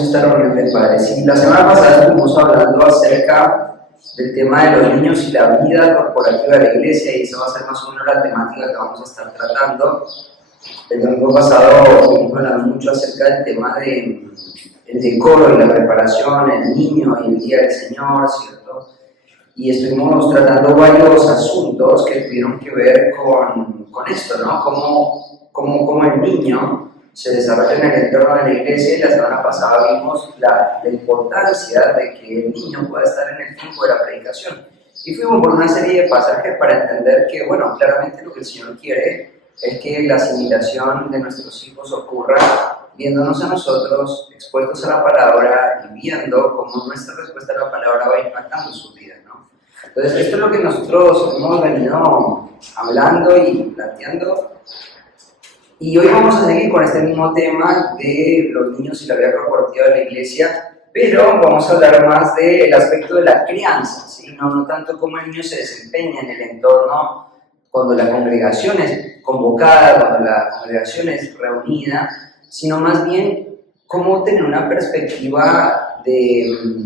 Esta reunión de padres. Y la semana pasada estuvimos hablando acerca del tema de los niños y la vida corporativa de la iglesia, y esa va a ser más o menos la temática que vamos a estar tratando. El domingo pasado estuvimos hablando mucho acerca del tema del decoro y la preparación, el niño y el día del Señor, ¿cierto? Y estuvimos tratando varios asuntos que tuvieron que ver con esto, ¿no? Cómo el niño se desarrolla en el entorno de la iglesia, y la semana pasada vimos la importancia de que el niño pueda estar en el tiempo de la predicación. Y fuimos por una serie de pasajes para entender que, bueno, claramente lo que el Señor quiere es que la asimilación de nuestros hijos ocurra viéndonos a nosotros expuestos a la palabra y viendo cómo nuestra respuesta a la palabra va impactando su vida, ¿no? Entonces, esto es lo que nosotros hemos venido hablando y planteando. Y hoy vamos a seguir con este mismo tema de los niños y la vida corporativa de la iglesia, pero vamos a hablar más del aspecto de la crianza, ¿sí? No tanto cómo el niño se desempeña en el entorno cuando la congregación es convocada, cuando la congregación es reunida, sino más bien cómo tener una perspectiva de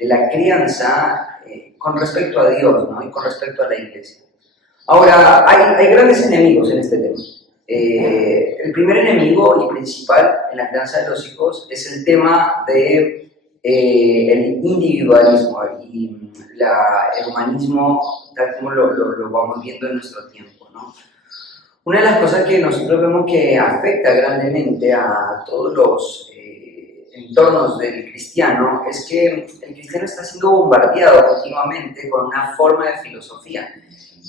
la crianza con respecto a Dios, ¿no? Y con respecto a la iglesia. Ahora, hay grandes enemigos en este tema. El primer enemigo y principal en la crianza de los hijos es el tema de el individualismo y el humanismo, tal como lo vamos viendo en nuestro tiempo, ¿no? Una de las cosas que nosotros vemos que afecta grandemente a todos los entornos del cristiano es que el cristiano está siendo bombardeado continuamente con una forma de filosofía.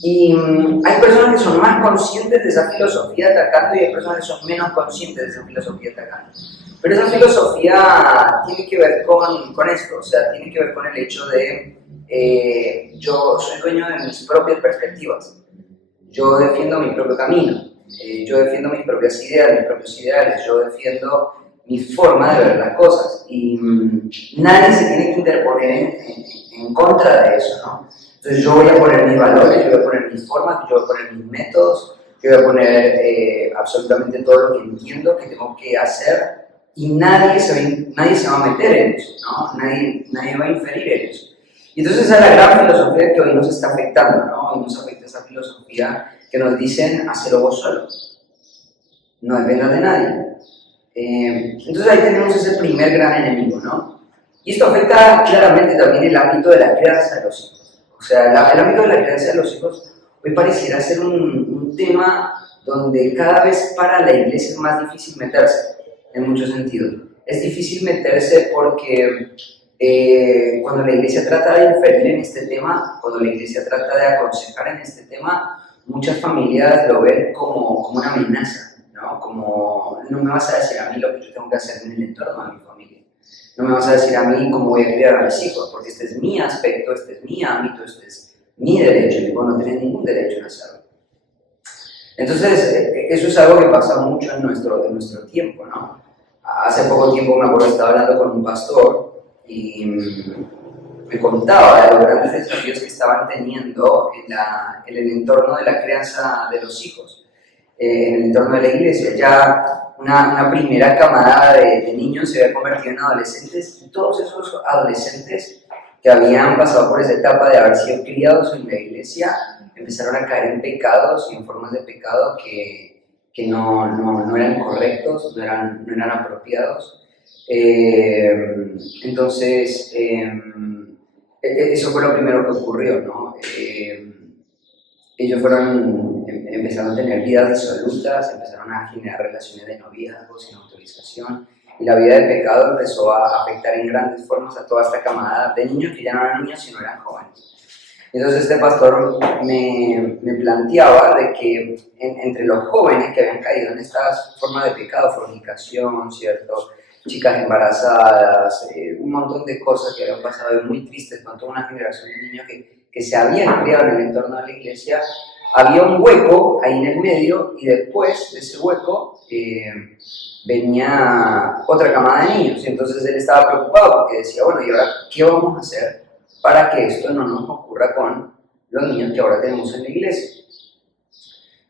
Y hay personas que son más conscientes de esa filosofía atacando, y hay personas que son menos conscientes de esa filosofía atacando. Pero esa filosofía tiene que ver con esto, o sea, tiene que ver con el hecho de yo soy dueño de mis propias perspectivas, yo defiendo mi propio camino, yo defiendo mis propias ideas, mis propios ideales, yo defiendo mi forma de ver las cosas, y nadie se tiene que interponer en contra de eso, ¿no? Entonces yo voy a poner mis valores, yo voy a poner mis formas, yo voy a poner mis métodos, yo voy a poner absolutamente todo lo que entiendo que tengo que hacer, y nadie se va a meter en eso, ¿no? Nadie va a inferir en eso. Y entonces esa es la gran filosofía que hoy nos está afectando, ¿no? Hoy nos afecta esa filosofía que nos dicen, hacelo vos solo, no dependas de nadie. Entonces ahí tenemos ese primer gran enemigo, ¿no? Y esto afecta claramente también el ámbito de la crianza de los hijos. O sea, el ámbito de la crianza de los hijos hoy pareciera ser un tema donde cada vez para la iglesia es más difícil meterse, en muchos sentidos. Es difícil meterse porque cuando la iglesia trata de inferir en este tema, cuando la iglesia trata de aconsejar en este tema, muchas familias lo ven como una amenaza, ¿no? Como, no me vas a decir a mí lo que yo tengo que hacer en el entorno de mi familia. No me vas a decir a mí cómo voy a criar a mis hijos, porque este es mi aspecto, este es mi ámbito, este es mi derecho, y vos no tenés ningún derecho en hacerlo. Entonces, eso es algo que pasa mucho en nuestro tiempo, ¿no? Hace poco tiempo me acuerdo que estaba hablando con un pastor y me contaba de los grandes desafíos que estaban teniendo en el entorno de la crianza de los hijos, en el entorno de la iglesia. Ya una primera camada de niños se había convertido en adolescentes, y todos esos adolescentes que habían pasado por esa etapa de haber sido criados en la iglesia empezaron a caer en pecados y en formas de pecado que no eran correctos, no eran apropiados. Entonces, eso fue lo primero que ocurrió, ¿no? Ellos empezaron a tener vidas disolutas, empezaron a generar relaciones de noviazgo sin autorización, y la vida de pecado empezó a afectar en grandes formas a toda esta camada de niños que ya no eran niños, sino eran jóvenes. Entonces este pastor me planteaba de que entre los jóvenes que habían caído en estas formas de pecado, fornicación, ¿cierto? Chicas embarazadas, un montón de cosas que habían pasado muy tristes con toda una generación de niños que se habían criado en el entorno de la iglesia, había un hueco ahí en el medio y después de ese hueco venía otra camada de niños. Y entonces él estaba preocupado porque decía, bueno, ¿y ahora qué vamos a hacer para que esto no nos ocurra con los niños que ahora tenemos en la iglesia?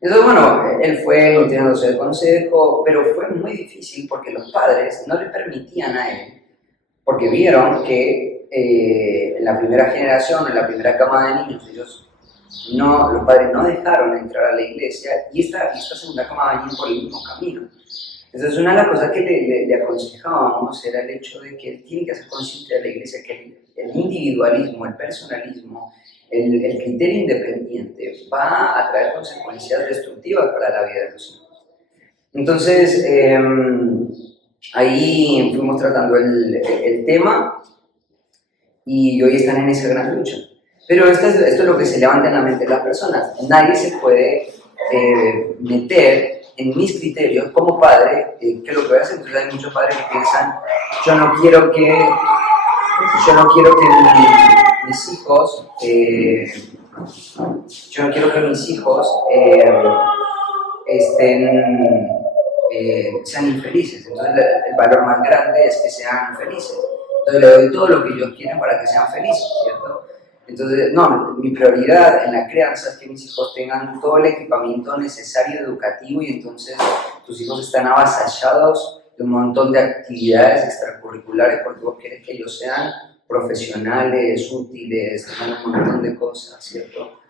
Entonces, bueno, él fue nutriéndose de consejo, pero fue muy difícil porque los padres no le permitían a él, porque vieron que en la primera generación, en la primera camada de niños, los padres no dejaron entrar a la iglesia y esta segunda camada venía por el mismo camino. Entonces, una de las cosas que le aconsejábamos era el hecho de que él tiene que ser consciente de la iglesia, que el individualismo, el personalismo, el criterio independiente va a traer consecuencias destructivas para la vida de los hijos. Entonces, ahí fuimos tratando el tema y hoy están en esa gran lucha. Pero esto es lo que se levanta en la mente de las personas. Nadie se puede meter en mis criterios como padre, que lo que voy a hacer. Entonces hay muchos padres que piensan, yo no quiero que mis hijos sean infelices. Entonces el valor más grande es que sean felices. Entonces le doy todo lo que ellos quieren para que sean felices, ¿cierto? Entonces, no, mi prioridad en la crianza es que mis hijos tengan todo el equipamiento necesario educativo y entonces tus hijos están avasallados de un montón de actividades extracurriculares porque vos querés que ellos sean profesionales, útiles, tengan un montón de cosas, ¿cierto?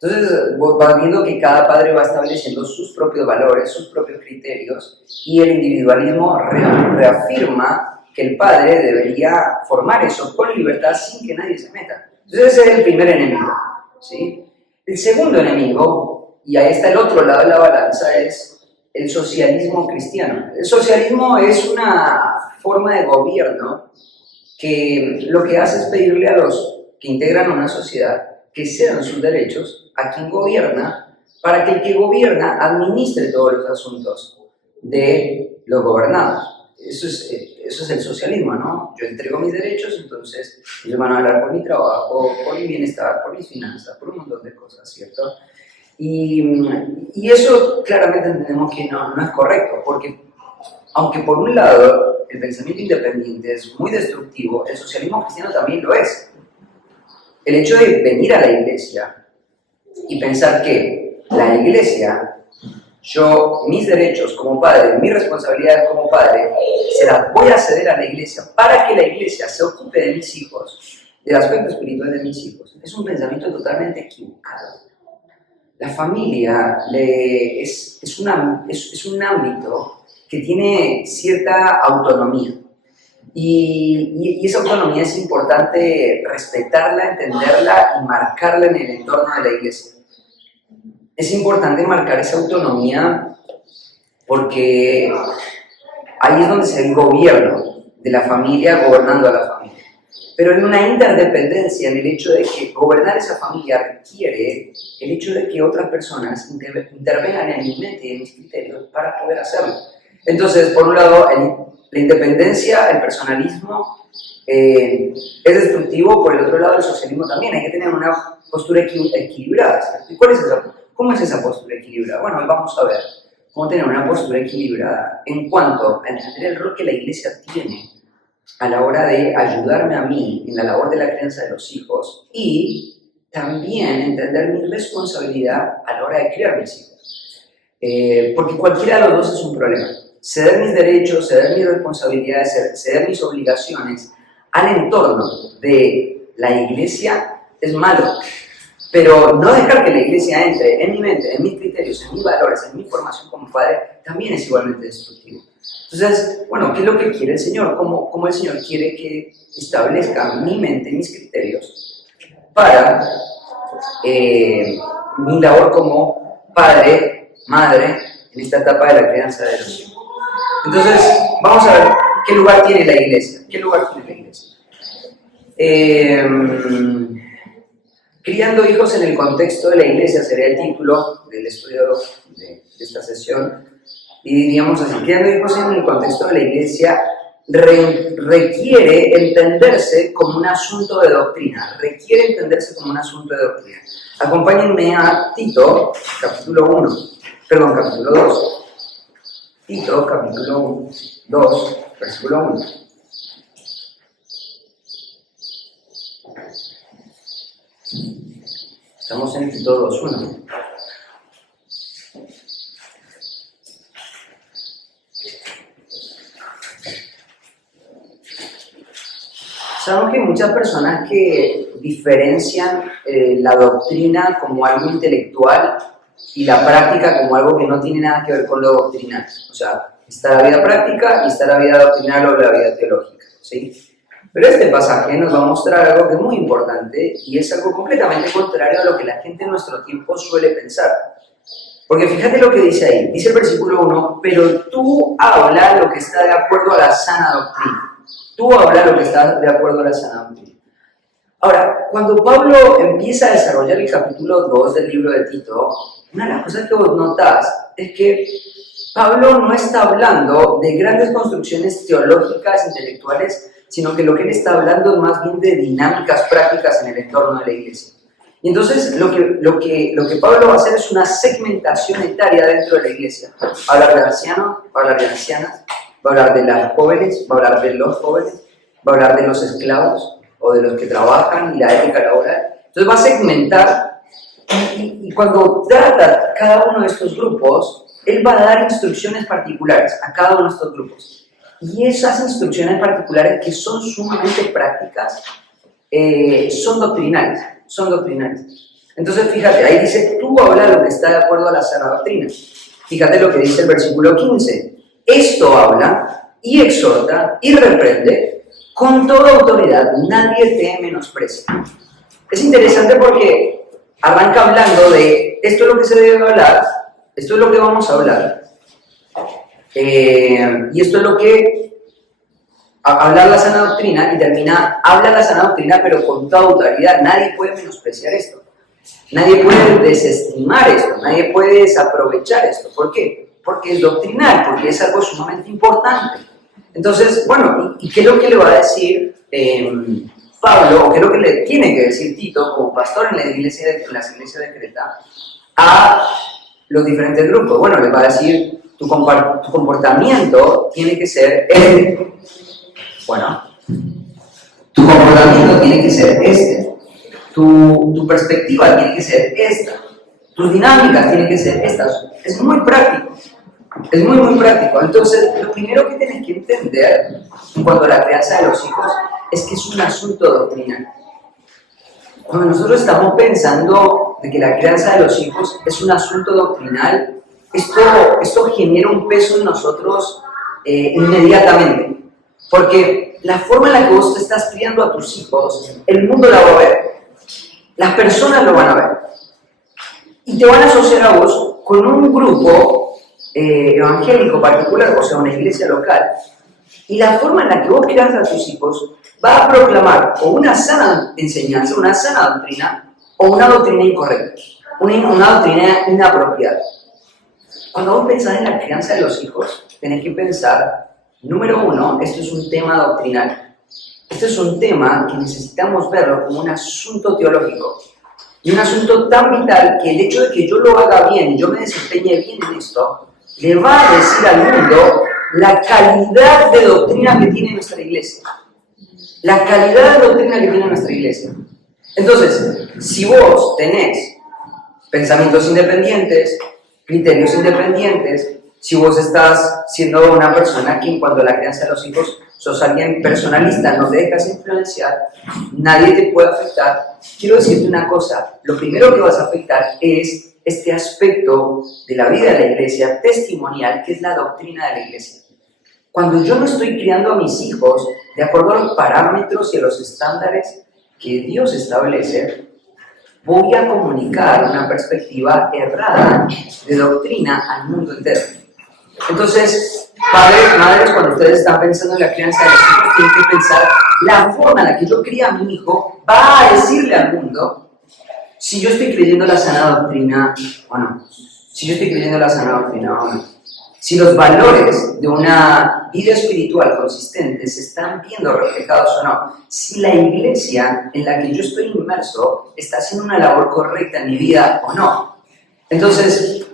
Entonces vas viendo que cada padre va estableciendo sus propios valores, sus propios criterios y el individualismo reafirma que el padre debería formar eso con libertad sin que nadie se meta. Entonces ese es el primer enemigo, ¿sí? El segundo enemigo, y ahí está el otro lado de la balanza, es el socialismo cristiano. El socialismo es una forma de gobierno que lo que hace es pedirle a los que integran una sociedad que cedan sus derechos a quien gobierna para que el que gobierna administre todos los asuntos de los gobernados. Eso es el socialismo, ¿no? Yo entrego mis derechos, entonces ellos van a hablar por mi trabajo, por mi bienestar, por mis finanzas, por un montón de cosas, ¿cierto? Y eso claramente entendemos que no es correcto, porque aunque por un lado el pensamiento independiente es muy destructivo, el socialismo cristiano también lo es. El hecho de venir a la iglesia y pensar que la iglesia, mis derechos como padre, mi responsabilidad como padre, se las voy a ceder a la iglesia para que la iglesia se ocupe de mis hijos, del aspecto espiritual de mis hijos, es un pensamiento totalmente equivocado. La familia es un ámbito que tiene cierta autonomía. Y esa autonomía es importante respetarla, entenderla y marcarla en el entorno de la iglesia. Es importante marcar esa autonomía porque ahí es donde se ve el gobierno de la familia gobernando a la familia. Pero en una interdependencia, en el hecho de que gobernar esa familia requiere el hecho de que otras personas intervengan en mi mente y en mis criterios para poder hacerlo. Entonces, por un lado, la independencia, el personalismo es destructivo, por el otro lado el socialismo también. Hay que tener una postura equilibrada, ¿cierto? ¿Y cómo es esa postura equilibrada? Bueno, hoy vamos a ver cómo tener una postura equilibrada en cuanto a entender el rol que la iglesia tiene a la hora de ayudarme a mí en la labor de la crianza de los hijos y también entender mi responsabilidad a la hora de criar mis hijos. Porque cualquiera de los dos es un problema. Ceder mis derechos, ceder mis responsabilidades, ceder mis obligaciones al entorno de la iglesia es malo. Pero no dejar que la iglesia entre en mi mente, en mis criterios, en mis valores, en mi formación como padre, también es igualmente destructivo. Entonces, bueno, ¿qué es lo que quiere el Señor? ¿Cómo el Señor quiere que establezca mi mente, mis criterios para mi labor como padre, madre, en esta etapa de la crianza de los hijos? Entonces, vamos a ver ¿qué lugar tiene la iglesia? ¿Qué lugar tiene la iglesia? Criando hijos en el contexto de la iglesia sería el título del estudio de esta sesión. Y diríamos así, criando hijos en el contexto de la iglesia requiere entenderse como un asunto de doctrina. Requiere entenderse como un asunto de doctrina. Acompáñenme a Tito, capítulo 2. Tito, capítulo 2, versículo 1. Estamos en Tito 2:1. Sabemos que hay muchas personas que diferencian la doctrina como algo intelectual y la práctica como algo que no tiene nada que ver con lo doctrinal. O sea, está la vida práctica y está la vida doctrinal o la vida teológica, ¿sí? Pero este pasaje nos va a mostrar algo que es muy importante y es algo completamente contrario a lo que la gente en nuestro tiempo suele pensar. Porque fíjate lo que dice ahí. Dice el versículo 1, pero tú habla lo que está de acuerdo a la sana doctrina. Tú habla lo que está de acuerdo a la sana doctrina. Ahora, cuando Pablo empieza a desarrollar el capítulo 2 del libro de Tito, una de las cosas que vos notás es que Pablo no está hablando de grandes construcciones teológicas, intelectuales, sino que lo que él está hablando es más bien de dinámicas prácticas en el entorno de la iglesia. Y entonces lo que Pablo va a hacer es una segmentación etaria dentro de la iglesia. Va a hablar de ancianos, va a hablar de ancianas, va a hablar de las jóvenes, va a hablar de los jóvenes, va a hablar de los esclavos o de los que trabajan y la ética laboral. Entonces va a segmentar y cuando trata cada uno de estos grupos, él va a dar instrucciones particulares a cada uno de estos grupos. Y esas instrucciones particulares que son sumamente prácticas, son doctrinales. Entonces, fíjate, ahí dice, tú habla lo que está de acuerdo a la sana doctrina. Fíjate lo que dice el versículo 15. Esto habla y exhorta y reprende con toda autoridad, nadie te menosprecia. Es interesante porque arranca hablando de esto es lo que se debe hablar, esto es lo que vamos a hablar. Y esto es lo que hablar la sana doctrina y termina, habla la sana doctrina pero con toda autoridad. Nadie puede menospreciar esto, nadie puede desestimar esto, nadie puede desaprovechar esto. ¿Por qué? Porque es doctrinal, porque es algo sumamente importante. Entonces, bueno, ¿y qué es lo que le va a decir Pablo, o qué es lo que le tiene que decir Tito como pastor en las iglesias de Creta a los diferentes grupos? Bueno, le va a decir, tu comportamiento tiene que ser este. Bueno, tu comportamiento tiene que ser este. Tu perspectiva tiene que ser esta. Tus dinámicas tienen que ser estas. Es muy práctico. Es muy, muy práctico. Entonces, lo primero que tienes que entender en cuanto a la crianza de los hijos es que es un asunto doctrinal. Cuando nosotros estamos pensando de que la crianza de los hijos es un asunto doctrinal, esto genera un peso en nosotros inmediatamente. Porque la forma en la que vos te estás criando a tus hijos, el mundo la va a ver. Las personas lo van a ver. Y te van a asociar a vos con un grupo evangélico particular, o sea, una iglesia local. Y la forma en la que vos crias a tus hijos va a proclamar o una sana enseñanza, una sana doctrina, o una doctrina incorrecta, una doctrina inapropiada. Cuando vos pensás en la crianza de los hijos, tenés que pensar, número uno, esto es un tema doctrinal. Esto es un tema que necesitamos verlo como un asunto teológico. Y un asunto tan vital que el hecho de que yo lo haga bien, yo me desempeñe bien en esto, le va a decir al mundo la calidad de doctrina que tiene nuestra iglesia. La calidad de doctrina que tiene nuestra iglesia. Entonces, si vos tenés pensamientos independientes, criterios independientes, si vos estás siendo una persona que en cuanto a la crianza de los hijos sos alguien personalista, no te dejas influenciar, nadie te puede afectar, quiero decirte una cosa, lo primero que vas a afectar es este aspecto de la vida de la iglesia testimonial, que es la doctrina de la iglesia. Cuando yo no estoy criando a mis hijos de acuerdo a los parámetros y a los estándares que Dios establece, voy a comunicar una perspectiva errada de doctrina al mundo entero. Entonces, Padres, madres, cuando ustedes están pensando en la crianza de los hijos, tienen que pensar la forma en la que yo cría a mi hijo va a decirle al mundo si yo estoy creyendo la sana doctrina o no. Si yo estoy creyendo la sana doctrina o no. Si los valores de una vida espiritual consistente se están viendo reflejados o no. Si la iglesia en la que yo estoy inmerso está haciendo una labor correcta en mi vida o no. Entonces,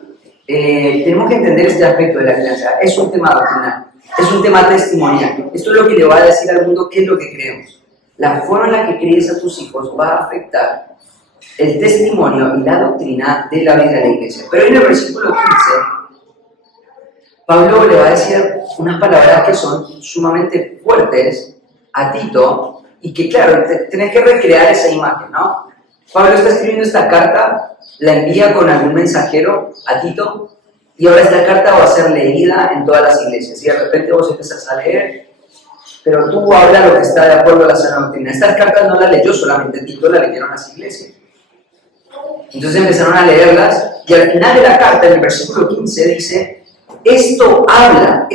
tenemos que entender este aspecto de la crianza. Es un tema doctrinal, es un tema testimonial. Esto es lo que le va a decir al mundo qué es lo que creemos. La forma en la que críes a tus hijos va a afectar el testimonio y la doctrina de la vida de la iglesia. Pero en el versículo 15, Pablo le va a decir unas palabras que son sumamente fuertes a Tito y que, claro, tenés que recrear esa imagen, ¿no? Pablo está escribiendo esta carta, la envía con algún mensajero a Tito y ahora esta carta va a ser leída en todas las iglesias. Y de repente vos empezás a leer, pero tú hablas lo que está de acuerdo a la sana doctrina. Estas cartas no las leyó solamente Tito, las leyeron las iglesias. Entonces empezaron a leerlas y al final de la carta, en el versículo 15, dice: esto habla.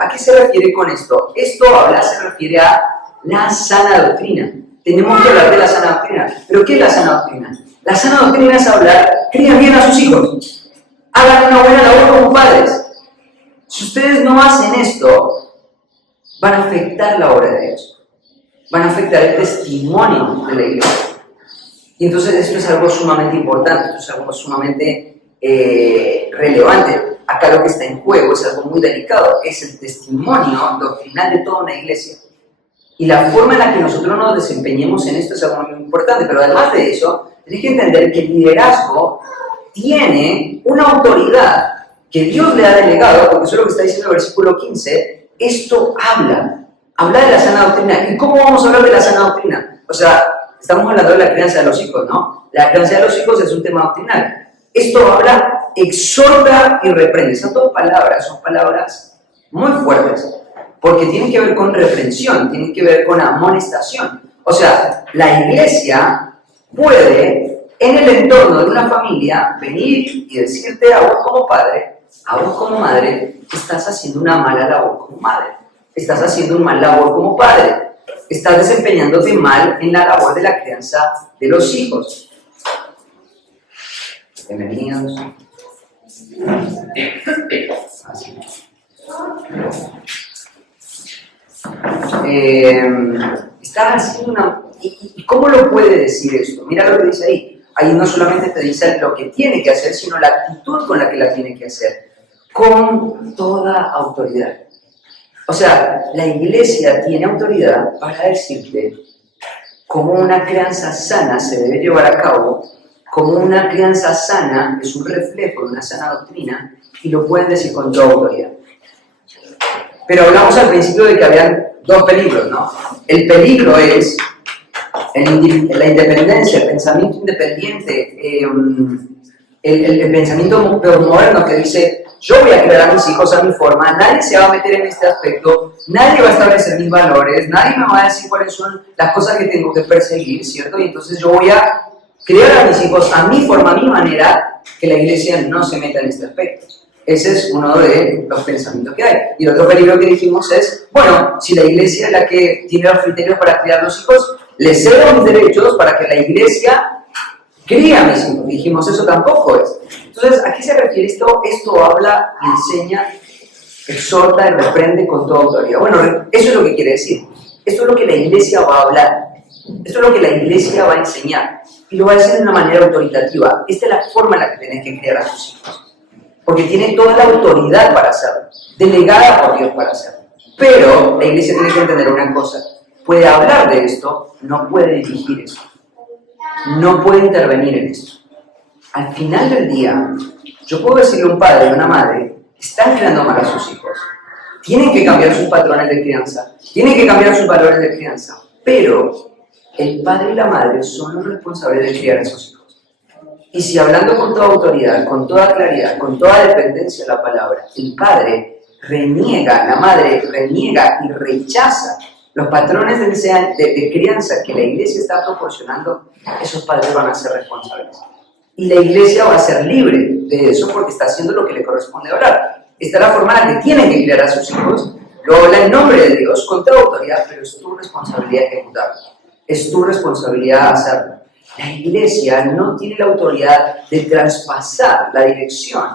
¿A qué se refiere con esto? Esto habla se refiere a la sana doctrina. Tenemos que hablar de la sana doctrina. ¿Pero qué es la sana doctrina? La sana doctrina es hablar, crían bien a sus hijos, hagan una buena labor como padres. Si ustedes no hacen esto, van a afectar la obra de Dios, van a afectar el testimonio de la iglesia. Y entonces esto es algo sumamente importante, esto es algo sumamente relevante. Acá lo que está en juego es algo muy delicado, es el testimonio doctrinal de toda una iglesia. Y la forma en la que nosotros nos desempeñemos en esto es algo muy importante, pero además de eso, tienes que entender que el liderazgo tiene una autoridad que Dios le ha delegado, porque eso es lo que está diciendo el versículo 15, esto habla de la sana doctrina. ¿Y cómo vamos a hablar de la sana doctrina? O sea, estamos hablando de la crianza de los hijos, ¿no? La crianza de los hijos es un tema doctrinal. Esto habla, exhorta y reprende. Son dos palabras, son palabras muy fuertes, porque tienen que ver con reprensión, tienen que ver con amonestación. O sea, la iglesia puede, en el entorno de una familia, venir y decirte a vos como padre, a vos como madre, que estás haciendo una mala labor como madre, estás haciendo un mal labor como padre, estás desempeñándote mal en la labor de la crianza de los hijos. Bienvenidos. Así. Estás haciendo una... ¿Y cómo lo puede decir esto? Mira lo que dice ahí. Ahí no solamente te dice lo que tiene que hacer, sino la actitud con la que la tiene que hacer. Con toda autoridad. O sea, la iglesia tiene autoridad para decirte cómo una crianza sana se debe llevar a cabo, cómo una crianza sana es un reflejo de una sana doctrina, y lo pueden decir con toda autoridad. Pero hablamos al principio de que habían dos peligros, ¿no? El peligro es la independencia, el pensamiento independiente, el pensamiento moderno que dice: yo voy a crear a mis hijos a mi forma, nadie se va a meter en este aspecto, nadie va a establecer mis valores, nadie me va a decir cuáles son las cosas que tengo que perseguir, ¿cierto? Y entonces yo voy a crear a mis hijos a mi forma, a mi manera, que la iglesia no se meta en este aspecto. Ese es uno de los pensamientos que hay. Y el otro peligro que dijimos es, bueno, si la iglesia es la que tiene los criterios para criar a los hijos, le cedo mis derechos para que la iglesia cría a mis hijos. Dijimos, eso tampoco es. Entonces, ¿a qué se refiere esto? Esto habla y enseña, exhorta y reprende con toda autoridad. Bueno, eso es lo que quiere decir. Esto es lo que la iglesia va a hablar. Esto es lo que la iglesia va a enseñar. Y lo va a decir de una manera autoritativa. Esta es la forma en la que tenés que criar a tus hijos. Porque tiene toda la autoridad para hacerlo, delegada por Dios para hacerlo. Pero la iglesia tiene que entender una cosa: puede hablar de esto, no puede dirigir esto, no puede intervenir en esto. Al final del día, yo puedo decirle a un padre y a una madre: están criando mal a sus hijos, tienen que cambiar sus patrones de crianza, tienen que cambiar sus valores de crianza, pero el padre y la madre son los responsables de criar a esos hijos. Y si hablando con toda autoridad, con toda claridad, con toda dependencia de la palabra, el padre reniega, la madre reniega y rechaza los patrones de crianza que la iglesia está proporcionando, esos padres van a ser responsables. Y la iglesia va a ser libre de eso porque está haciendo lo que le corresponde hablar. Esta es la forma en la que tienen que criar a sus hijos. Lo habla en nombre de Dios, con toda autoridad, pero es tu responsabilidad ejecutarlo. Es tu responsabilidad hacerlo. La iglesia no tiene la autoridad de traspasar la dirección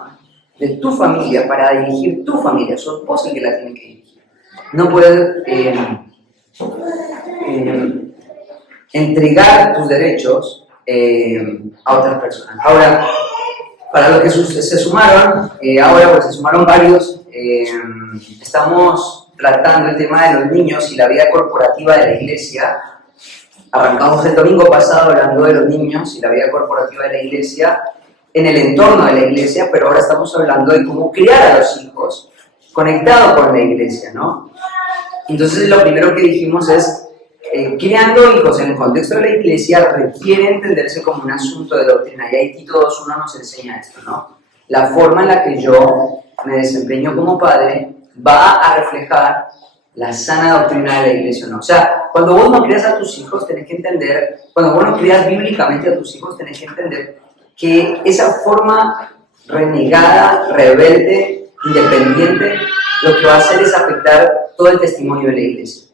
de tu familia para dirigir tu familia. Sos vos el que la tiene que dirigir. No puedes entregar tus derechos a otras personas. Ahora, para los que se sumaron, ahora pues se sumaron varios, estamos tratando el tema de los niños y la vida corporativa de la iglesia. Arrancamos el domingo pasado hablando de los niños y la vida corporativa de la iglesia en el entorno de la iglesia, pero ahora estamos hablando de cómo criar a los hijos conectado con la iglesia, ¿no? Entonces lo primero que dijimos es, criando hijos en el contexto de la iglesia requiere entenderse como un asunto de doctrina, y ahí Tito 2.1 nos enseña esto, ¿no? La forma en la que yo me desempeño como padre va a reflejar la sana doctrina de la iglesia, ¿no? O sea, cuando vos no crías a tus hijos, tenés que entender, cuando vos no crías bíblicamente a tus hijos, tenés que entender que esa forma renegada, rebelde, independiente, lo que va a hacer es afectar todo el testimonio de la iglesia.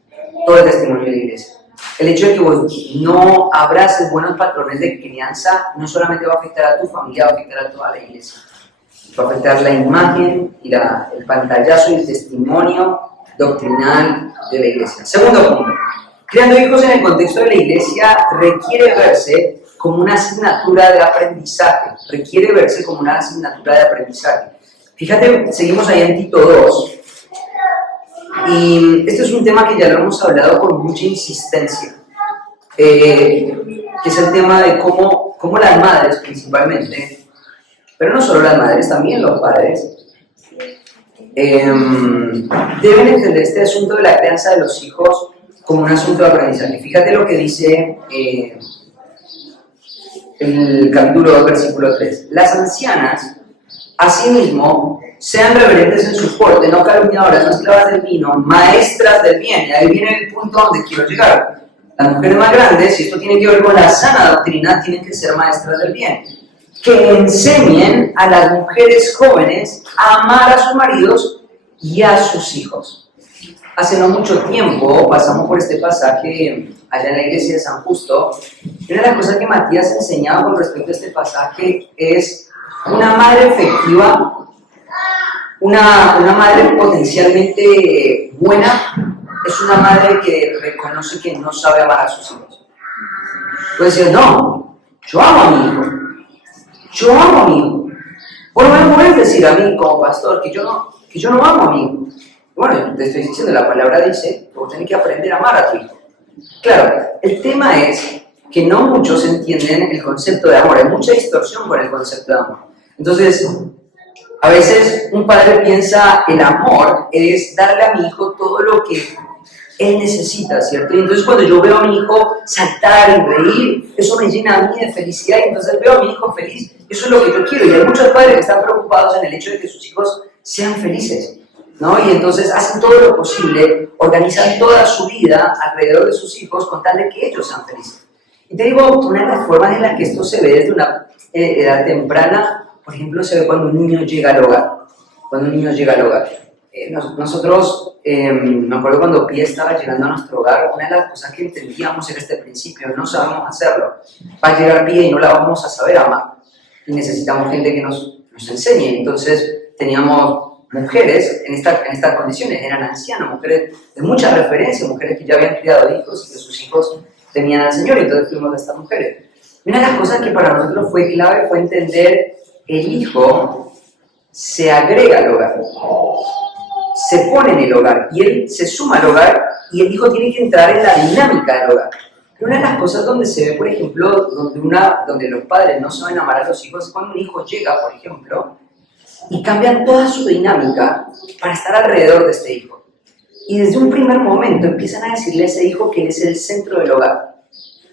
Todo el testimonio de la iglesia. El hecho de que vos no abraces buenos patrones de crianza no solamente va a afectar a tu familia, va a afectar a toda la iglesia. Va a afectar la imagen y el pantallazo y el testimonio doctrinal de la iglesia. Segundo punto. Criando hijos en el contexto de la iglesia requiere verse como una asignatura de aprendizaje. Requiere verse como una asignatura de aprendizaje. Fíjate, seguimos ahí en Tito 2. Y este es un tema que ya lo hemos hablado con mucha insistencia, que es el tema de cómo las madres principalmente, pero no solo las madres, también los padres, deben entender este asunto de la crianza de los hijos como un asunto de aprendizaje. Fíjate lo que dice el capítulo 2, versículo 3. Las ancianas, asimismo, sean reverentes en su porte, no calumniadoras, no esclavas del vino, maestras del bien. Y ahí viene el punto donde quiero llegar. Las mujeres más grandes, y esto tiene que ver con la sana doctrina, tienen que ser maestras del bien. Que enseñen a las mujeres jóvenes a amar a sus maridos y a sus hijos. Hace no mucho tiempo pasamos por este pasaje allá en la iglesia de San Justo. Y una de las cosas que Matías enseñaba con respecto a este pasaje es una madre efectiva, una madre potencialmente buena, es una madre que reconoce que no sabe amar a sus hijos. Puede decir, no, yo amo a mi hijo. Yo amo a mi hijo. Bueno, me puedes decir a mí como pastor que yo no amo a mi hijo. Bueno, te estoy diciendo, la palabra dice que vos tenés que aprender a amar a tu hijo. Claro, el tema es que no muchos entienden el concepto de amor. Hay mucha distorsión con el concepto de amor. Entonces, a veces un padre piensa el amor es darle a mi hijo todo lo que él necesita, ¿cierto? Y entonces cuando yo veo a mi hijo saltar y reír, eso me llena a mí de felicidad, y entonces veo a mi hijo feliz. Eso es lo que yo quiero, y hay muchos padres que están preocupados en el hecho de que sus hijos sean felices, ¿no? Y entonces hacen todo lo posible, organizan toda su vida alrededor de sus hijos con tal de que ellos sean felices. Y te digo, una de las formas en las que esto se ve desde una edad temprana, por ejemplo, se ve cuando un niño llega al hogar. Cuando un niño llega al hogar. Nosotros, me acuerdo cuando Pía estaba llegando a nuestro hogar, una de las cosas que entendíamos en este principio, no sabemos hacerlo. Va a llegar Pía y no la vamos a saber amar. Y necesitamos gente que nos enseñe. Entonces, teníamos mujeres en estas condiciones, eran ancianas, mujeres de mucha referencia, mujeres que ya habían criado hijos y que sus hijos tenían al Señor, y entonces fuimos de estas mujeres. Una de las cosas que para nosotros fue clave fue entender el hijo se agrega al hogar, se pone en el hogar, y él se suma al hogar, y el hijo tiene que entrar en la dinámica del hogar. Pero una de las cosas donde se ve, por ejemplo, donde los padres no saben amar a los hijos es cuando un hijo llega, por ejemplo, y cambian toda su dinámica para estar alrededor de este hijo. Y desde un primer momento empiezan a decirle a ese hijo que él es el centro del hogar.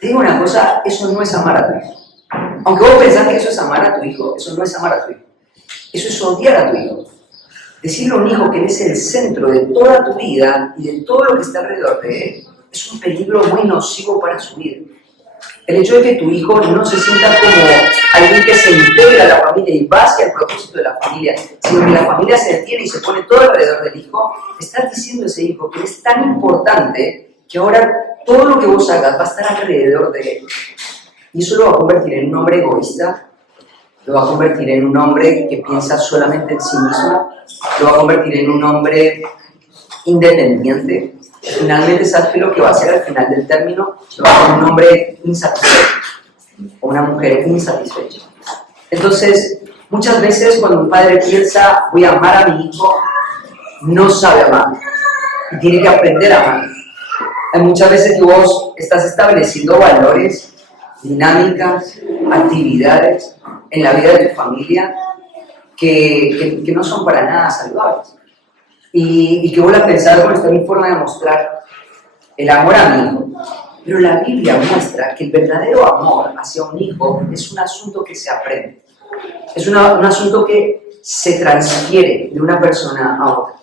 Te digo una cosa, eso no es amar a tu hijo. Aunque vos pensás que eso es amar a tu hijo, eso no es amar a tu hijo. Eso es odiar a tu hijo. Decirle a un hijo que él es el centro de toda tu vida y de todo lo que está alrededor de él, es un peligro muy nocivo para su vida. El hecho de que tu hijo no se sienta como alguien que se integra a la familia y va hacia el propósito de la familia, sino que la familia se detiene y se pone todo alrededor del hijo, estás diciendo a ese hijo que es tan importante que ahora todo lo que vos hagas va a estar alrededor de él. Y eso lo va a convertir en un hombre egoísta, lo va a convertir en un hombre que piensa solamente en sí mismo, lo va a convertir en un hombre independiente. Finalmente, ¿sabes qué es lo que va a hacer al final del término? Va a ser un hombre insatisfecho o una mujer insatisfecha. Entonces, muchas veces cuando un padre piensa, voy a amar a mi hijo, no sabe amar y tiene que aprender a amar. Hay muchas veces que vos estás estableciendo valores, dinámicas, actividades en la vida de tu familia que no son para nada saludables. Y que vos la pensás, bueno, esta es mi forma de mostrar el amor a mi hijo. Pero la Biblia muestra que el verdadero amor hacia un hijo es un asunto que se aprende. Es un asunto que se transfiere de una persona a otra.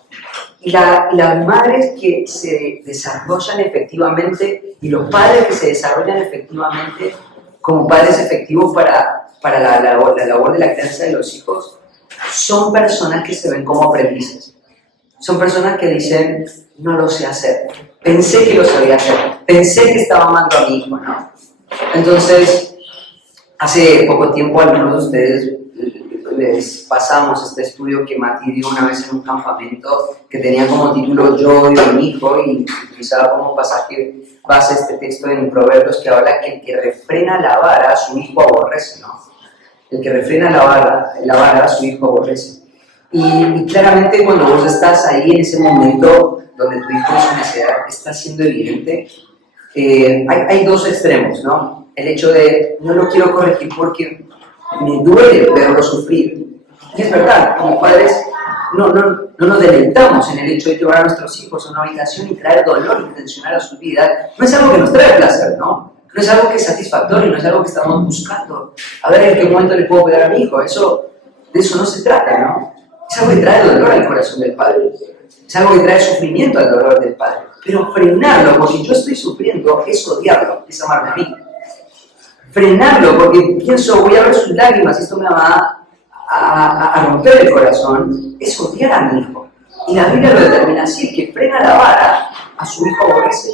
Y las madres que se desarrollan efectivamente y los padres que se desarrollan efectivamente como padres efectivos para la labor de la crianza de los hijos son personas que se ven como aprendices. Son personas que dicen, no lo sé hacer, pensé que lo sabía hacer, pensé que estaba amando a mi hijo, ¿no? Entonces, hace poco tiempo algunos de ustedes les pasamos este estudio que Mati dio una vez en un campamento que tenía como título Yo odio a mi hijo y utilizaba como pasaje base este texto en Proverbios que habla que el que refrena la vara a su hijo aborrece, ¿no? El que refrena la vara a su hijo aborrece. Y claramente cuando vos estás ahí en ese momento donde tu hijo en su necesidad está siendo evidente, hay dos extremos, ¿no? El hecho de no lo quiero corregir porque me duele verlo sufrir. Y es verdad, como padres no nos deleitamos en el hecho de llevar a nuestros hijos a una habitación y traer dolor intencional a su vida. No es algo que nos trae placer, ¿no? No es algo que es satisfactorio, no es algo que estamos buscando. A ver en qué momento le puedo pegar a mi hijo. De eso no se trata, ¿no? Es algo que trae dolor al corazón del padre. Es algo que trae sufrimiento al dolor del padre. Pero frenarlo, porque yo estoy sufriendo, es odiarlo, es amarme a mí. Frenarlo, porque pienso, voy a ver sus lágrimas, esto me va a romper el corazón, es odiar a mi hijo. Y la Biblia lo determina así, que frena la vara, a su hijo aborrece.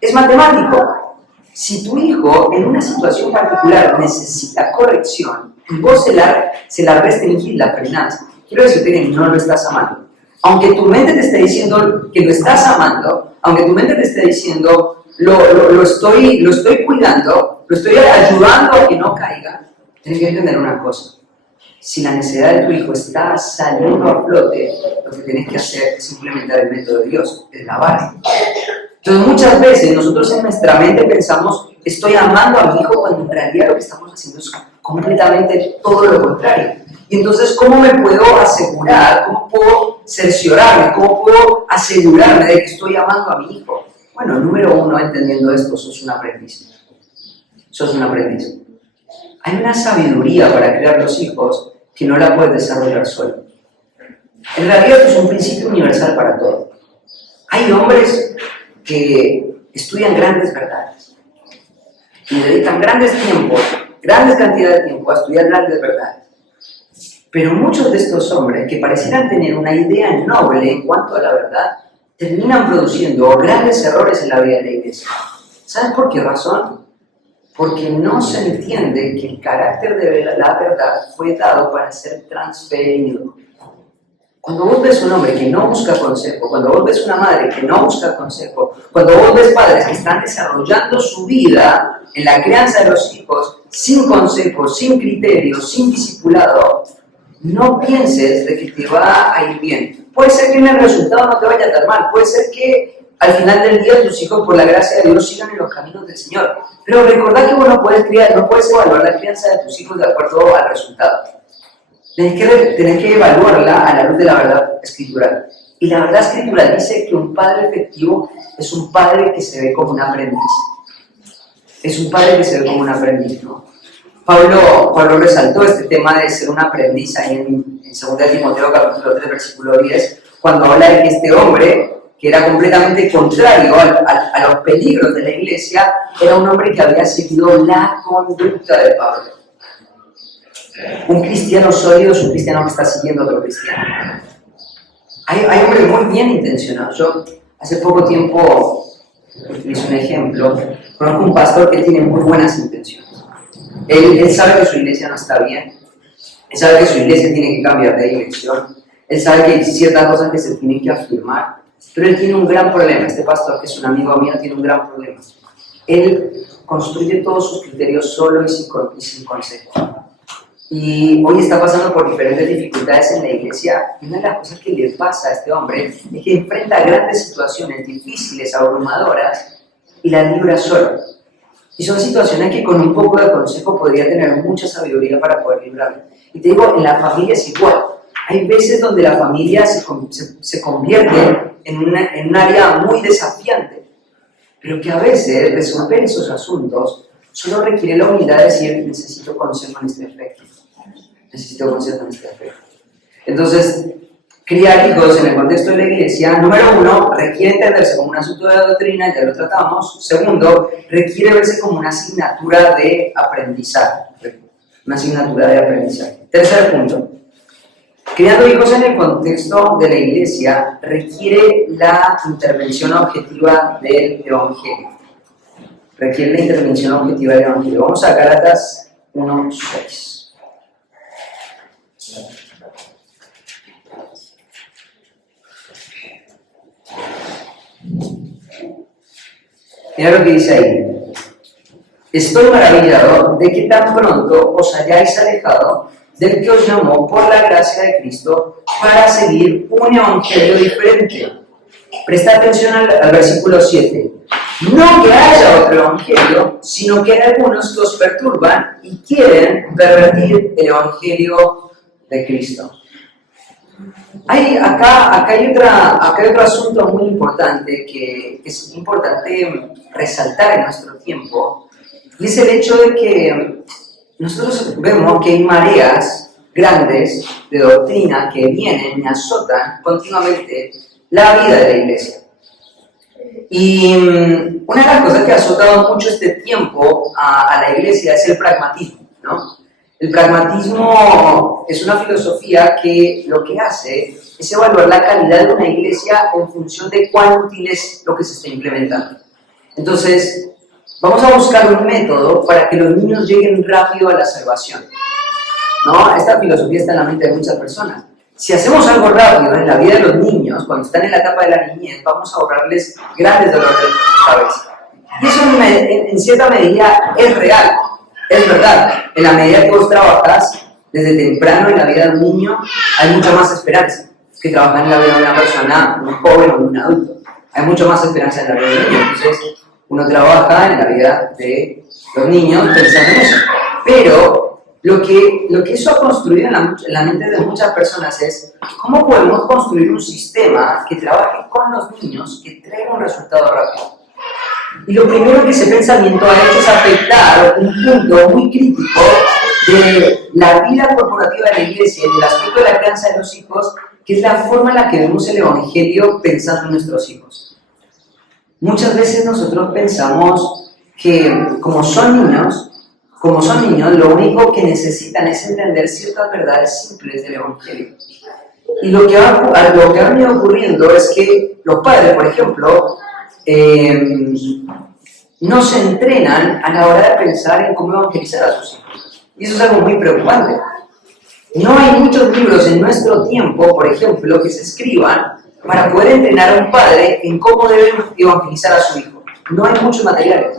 Es matemático. Si tu hijo en una situación particular necesita corrección y vos se la restringís, la frenás, quiero decirte que no lo estás amando. Aunque tu mente te esté diciendo que lo estás amando, aunque tu mente te esté diciendo lo estoy cuidando, lo estoy ayudando a que no caiga, tienes que entender una cosa. Si la necesidad de tu hijo está saliendo a flote, lo que tienes que hacer es implementar el método de Dios, es la base. Entonces muchas veces nosotros en nuestra mente pensamos, estoy amando a mi hijo, cuando en realidad lo que estamos haciendo es completamente todo lo contrario. Y entonces, ¿cómo me puedo asegurar, cómo puedo cerciorarme, cómo puedo asegurarme de que estoy amando a mi hijo? Bueno, número uno, entendiendo esto, sos un aprendiz. Sos un aprendiz. Hay una sabiduría para criar los hijos que no la puedes desarrollar solo. En realidad es un principio universal para todo. Hay hombres que estudian grandes verdades y dedican grandes cantidades de tiempo a estudiar grandes verdades. Pero muchos de estos hombres que parecieran tener una idea noble en cuanto a la verdad, terminan produciendo grandes errores en la vida de la iglesia. ¿Sabes por qué razón? Porque no se entiende que el carácter de la verdad fue dado para ser transferido. Cuando vos ves un hombre que no busca consejo, cuando vos ves una madre que no busca consejo, cuando vos ves padres que están desarrollando su vida en la crianza de los hijos sin consejo, sin criterio, sin discipulado, no pienses de que te va a ir bien. Puede ser que en el resultado no te vaya tan mal, puede ser que al final del día tus hijos, por la gracia de Dios, sigan en los caminos del Señor. Pero recordad que vos no puedes evaluar la crianza de tus hijos de acuerdo al resultado. Tenés que evaluarla a la luz de la verdad escritural. Y la verdad escritural dice que un padre efectivo es un padre que se ve como un aprendiz. Es un padre que se ve como un aprendiz, ¿no? Pablo resaltó este tema de ser un aprendiz ahí en 2 Timoteo capítulo 3, versículo 10, cuando habla de que este hombre que era completamente contrario a los peligros de la iglesia, era un hombre que había seguido la conducta de Pablo. Un cristiano sólido es un cristiano que está siguiendo a otro cristiano. Hay hombres muy bien intencionados. Yo hace poco tiempo utilizo un ejemplo. Conozco un pastor que tiene muy buenas intenciones. Él sabe que su iglesia no está bien. Él sabe que su iglesia tiene que cambiar de dirección. Él sabe que hay ciertas cosas que se tienen que afirmar. Pero él tiene un gran problema. Este pastor, que es un amigo mío, tiene un gran problema. Él construye todos sus criterios solo y sin consejo. Y hoy está pasando por diferentes dificultades en la iglesia. Y una de las cosas que le pasa a este hombre es que enfrenta grandes situaciones difíciles, abrumadoras, y las libra solo. Y son situaciones que con un poco de consejo podría tener mucha sabiduría para poder librarlas. Y te digo, en la familia es igual. Hay veces donde la familia se convierte en un área muy desafiante, pero que a veces resolver esos asuntos solo requiere la humildad de decir: necesito consejo en este aspecto. Necesito consejo en este aspecto. Entonces, criar hijos en el contexto de la iglesia, número uno, requiere entenderse como un asunto de doctrina, ya lo tratamos. Segundo, requiere verse como una asignatura de aprendizaje. Una asignatura de aprendizaje. Tercer punto. Criando hijos en el contexto de la iglesia requiere la intervención objetiva del Evangelio. Requiere la intervención objetiva del Evangelio. Vamos a Gálatas 1:6. Mira lo que dice ahí. Estoy maravillado de que tan pronto os hayáis alejado del que os llamó por la gracia de Cristo para seguir un evangelio diferente. Presta atención al versículo 7. No que haya otro evangelio, sino que hay algunos que os perturban y quieren pervertir el evangelio de Cristo. Acá hay otro asunto muy importante que es importante resaltar en nuestro tiempo, y es el hecho de que nosotros vemos que hay mareas grandes de doctrina que vienen y azotan continuamente la vida de la iglesia. Y una de las cosas que ha azotado mucho este tiempo a la iglesia es el pragmatismo, ¿no? El pragmatismo es una filosofía que lo que hace es evaluar la calidad de una iglesia en función de cuán útil es lo que se está implementando. Entonces, vamos a buscar un método para que los niños lleguen rápido a la salvación, ¿no? Esta filosofía está en la mente de muchas personas. Si hacemos algo rápido en la vida de los niños, cuando están en la etapa de la niñez, vamos a ahorrarles grandes dolores de cabeza. Y eso en cierta medida es real, es verdad. En la medida que vos trabajas desde temprano en la vida de un niño, hay mucha más esperanza que trabajar en la vida de una persona, un joven o un adulto. Hay mucha más esperanza en la vida de un niño. Entonces, uno trabaja en la vida de los niños pensando en eso. Pero lo que eso ha construido en la mente de muchas personas es cómo podemos construir un sistema que trabaje con los niños, que traiga un resultado rápido. Y lo primero que ese pensamiento ha hecho es afectar un punto muy crítico de la vida corporativa de la iglesia, del aspecto de la crianza de los hijos, que es la forma en la que vemos el Evangelio pensando en nuestros hijos. Muchas veces nosotros pensamos que como son niños, lo único que necesitan es entender ciertas verdades simples del Evangelio. Y lo que ha venido ocurriendo es que los padres, por ejemplo, no se entrenan a la hora de pensar en cómo evangelizar a sus hijos. Y eso es algo muy preocupante. No hay muchos libros en nuestro tiempo, por ejemplo, que se escriban para poder entrenar a un padre en cómo debe evangelizar a su hijo. No hay muchos materiales.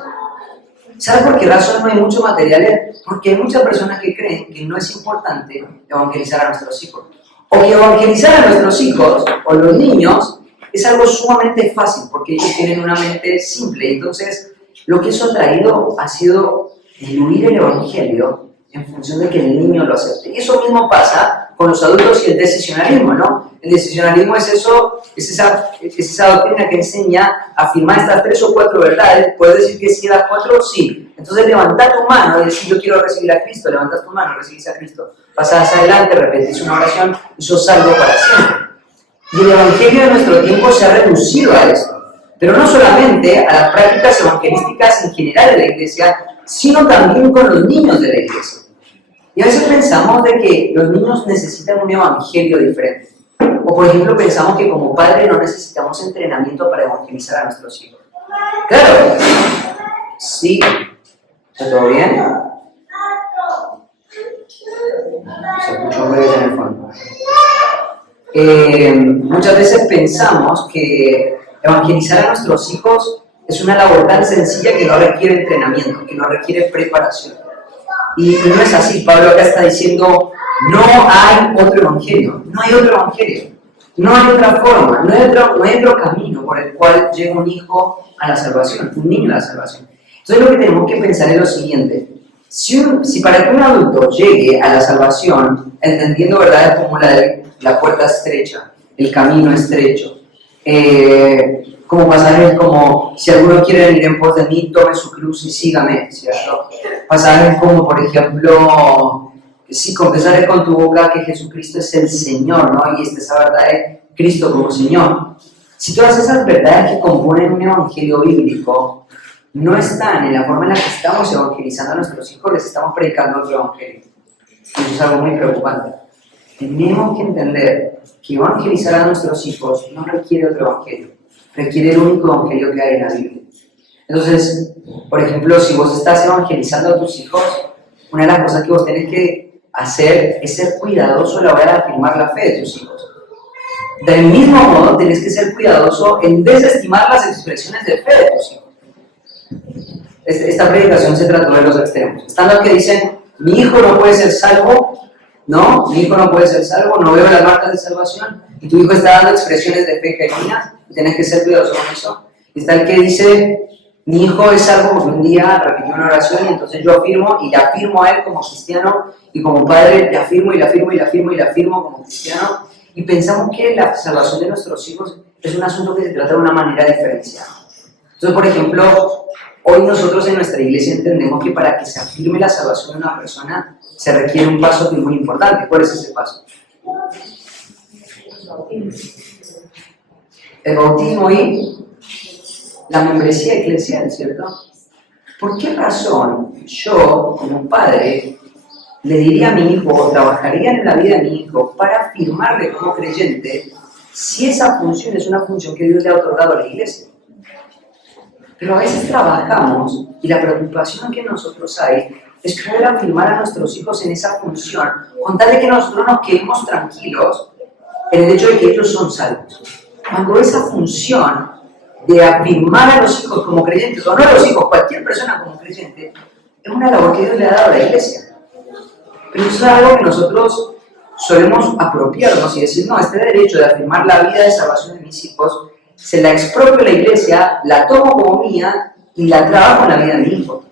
¿Sabes por qué razón no hay muchos materiales? Porque hay muchas personas que creen que no es importante evangelizar a nuestros hijos. O que evangelizar a nuestros hijos o los niños es algo sumamente fácil, porque ellos tienen una mente simple. Entonces, lo que eso ha traído ha sido diluir el Evangelio en función de que el niño lo acepte. Y eso mismo pasa con los adultos y el decisionarismo, ¿no? El decisionarismo es esa doctrina que enseña a afirmar estas 3 o 4 verdades. Puedes decir que sí a las 4, sí. Entonces levanta tu mano y decir: yo quiero recibir a Cristo. Levantas tu mano, recibís a Cristo. Pasás adelante, repetís una oración y sos salvo para siempre. Y el evangelio de nuestro tiempo se ha reducido a esto. Pero no solamente a las prácticas evangelísticas en general de la iglesia, sino también con los niños de la iglesia. Y a veces pensamos de que los niños necesitan un evangelio diferente. O por ejemplo pensamos que como padre no necesitamos entrenamiento para evangelizar a nuestros hijos. Claro, sí. ¿Está todo bien? Se escuchó ruido en el fondo. Muchas veces pensamos que evangelizar a nuestros hijos es una labor tan sencilla que no requiere entrenamiento, que no requiere preparación. Y no es así. Pablo acá está diciendo, no hay otro evangelio, no hay otro evangelio, no hay otra forma, no hay otro camino por el cual llega un hijo a la salvación, un niño a la salvación. Entonces lo que tenemos que pensar es lo siguiente. Si para que un adulto llegue a la salvación, entendiendo verdades como la puerta estrecha, el camino estrecho, como pasajes como, si alguno quiere venir en pos de mí, tome su cruz y sígame, ¿cierto? Pasajes como, por ejemplo, si confesares con tu boca que Jesucristo es el Señor, ¿no? Y esa verdad de Cristo como Señor. Si todas esas verdades que componen un evangelio bíblico no están en la forma en la que estamos evangelizando a nuestros hijos, les estamos predicando otro evangelio. Eso es algo muy preocupante. Tenemos que entender que evangelizar a nuestros hijos no requiere otro evangelio, requiere el único evangelio que hay en la Biblia. Entonces, por ejemplo, si vos estás evangelizando a tus hijos, una de las cosas que vos tenés que hacer es ser cuidadoso a la hora de afirmar la fe de tus hijos. Del mismo modo, tenés que ser cuidadoso en desestimar las expresiones de fe de tus hijos. Esta predicación se trató de los extremos. Están los que dicen, mi hijo no puede ser salvo, no, mi hijo no puede ser salvo, no veo las marcas de salvación, y tu hijo está dando expresiones de fe genuinas, y tenés que ser cuidadoso con eso. Y está el que dice, mi hijo es salvo porque un día repitió una oración, y entonces yo afirmo, y le afirmo a él como cristiano, y como padre le afirmo, y le afirmo, y le afirmo, y le afirmo como cristiano, y pensamos que la salvación de nuestros hijos es un asunto que se trata de una manera diferenciada. Entonces, por ejemplo, hoy nosotros en nuestra iglesia entendemos que para que se afirme la salvación de una persona se requiere un paso que es muy importante. ¿Cuál es ese paso? El bautismo y la membresía eclesial, ¿cierto? ¿Por qué razón yo, como padre, le diría a mi hijo o trabajaría en la vida de mi hijo para afirmarle como creyente si esa función es una función que Dios le ha otorgado a la iglesia? Pero a veces trabajamos y la preocupación que nosotros hay es querer afirmar a nuestros hijos en esa función, con tal de que nosotros nos quedemos tranquilos en el hecho de que ellos son salvos. Cuando esa función de afirmar a los hijos como creyentes, o no a los hijos, cualquier persona como creyente, es una labor que Dios le ha dado a la iglesia. Pero eso es algo que nosotros solemos apropiarnos y decir, no, este derecho de afirmar la vida de salvación de mis hijos, se la expropio a la iglesia, la tomo como mía y la trabajo en la vida de mi hijo.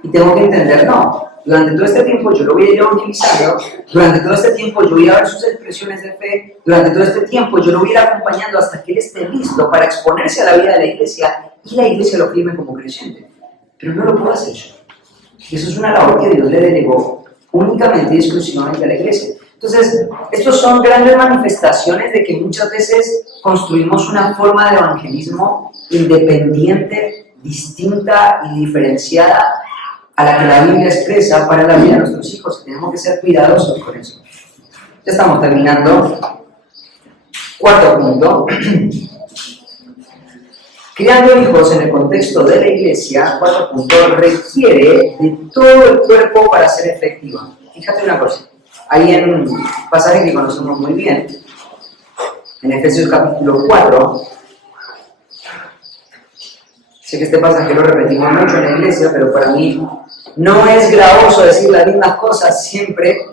Y tengo que entender, no, durante todo este tiempo yo lo voy a ir evangelizando, durante todo este tiempo yo voy a ver sus expresiones de fe, durante todo este tiempo yo lo voy a ir acompañando hasta que él esté listo para exponerse a la vida de la iglesia y la iglesia lo firme como creyente. Pero no lo puedo hacer yo. Eso es una labor que Dios le delegó únicamente y exclusivamente a la iglesia. Entonces, estos son grandes manifestaciones de que muchas veces construimos una forma de evangelismo independiente, distinta y diferenciada a la que la Biblia expresa para la vida de nuestros hijos. Tenemos que ser cuidadosos con eso. Ya estamos terminando. Cuarto punto. Criando hijos en el contexto de la iglesia, cuarto punto, requiere de todo el cuerpo para ser efectiva. Fíjate una cosa. Hay un pasaje que conocemos muy bien, en Efesios capítulo 4. Sé que este pasaje lo repetimos mucho en la iglesia, pero para mí no es gravoso decir las mismas cosas siempre.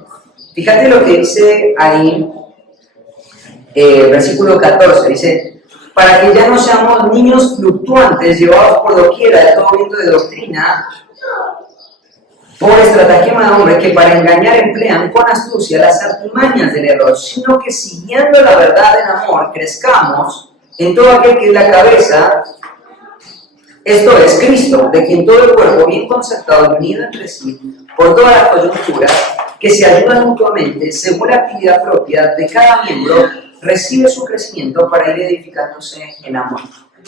Fíjate lo que dice ahí, versículo 14, dice, para que ya no seamos niños fluctuantes, llevados por doquiera de todo viento de doctrina, por estratagema de hombres que para engañar emplean con astucia las artimañas del error, sino que siguiendo la verdad en amor, crezcamos en todo aquel que es la cabeza, esto es Cristo, de quien todo el cuerpo bien concertado y unido entre sí, por todas las coyunturas, que se ayudan mutuamente, según la actividad propia de cada miembro, recibe su crecimiento para ir edificándose en amor.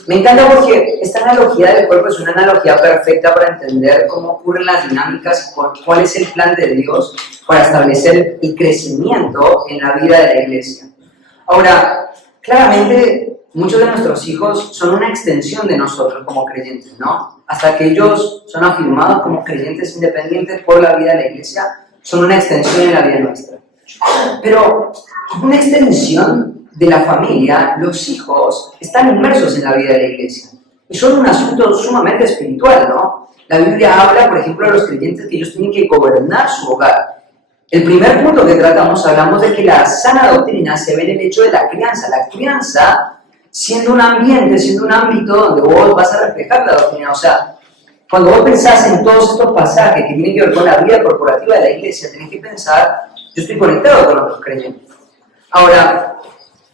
Me encanta porque esta analogía del cuerpo es una analogía perfecta para entender cómo ocurren las dinámicas y cuál es el plan de Dios para establecer el crecimiento en la vida de la iglesia. Ahora, claramente, muchos de nuestros hijos son una extensión de nosotros como creyentes, ¿no? Hasta que ellos son afirmados como creyentes independientes por la vida de la iglesia, son una extensión de la vida nuestra. Pero, como una extensión de la familia, los hijos están inmersos en la vida de la iglesia. Y son un asunto sumamente espiritual, ¿no? La Biblia habla, por ejemplo, de los creyentes que ellos tienen que gobernar su hogar. El primer punto que tratamos, hablamos de que la sana doctrina se ve en el hecho de la crianza. La crianza siendo un ambiente, siendo un ámbito donde vos vas a reflejar la doctrina. O sea, cuando vos pensás en todos estos pasajes que tienen que ver con la vida corporativa de la iglesia, tenés que pensar, yo estoy conectado con otros creyentes. Ahora,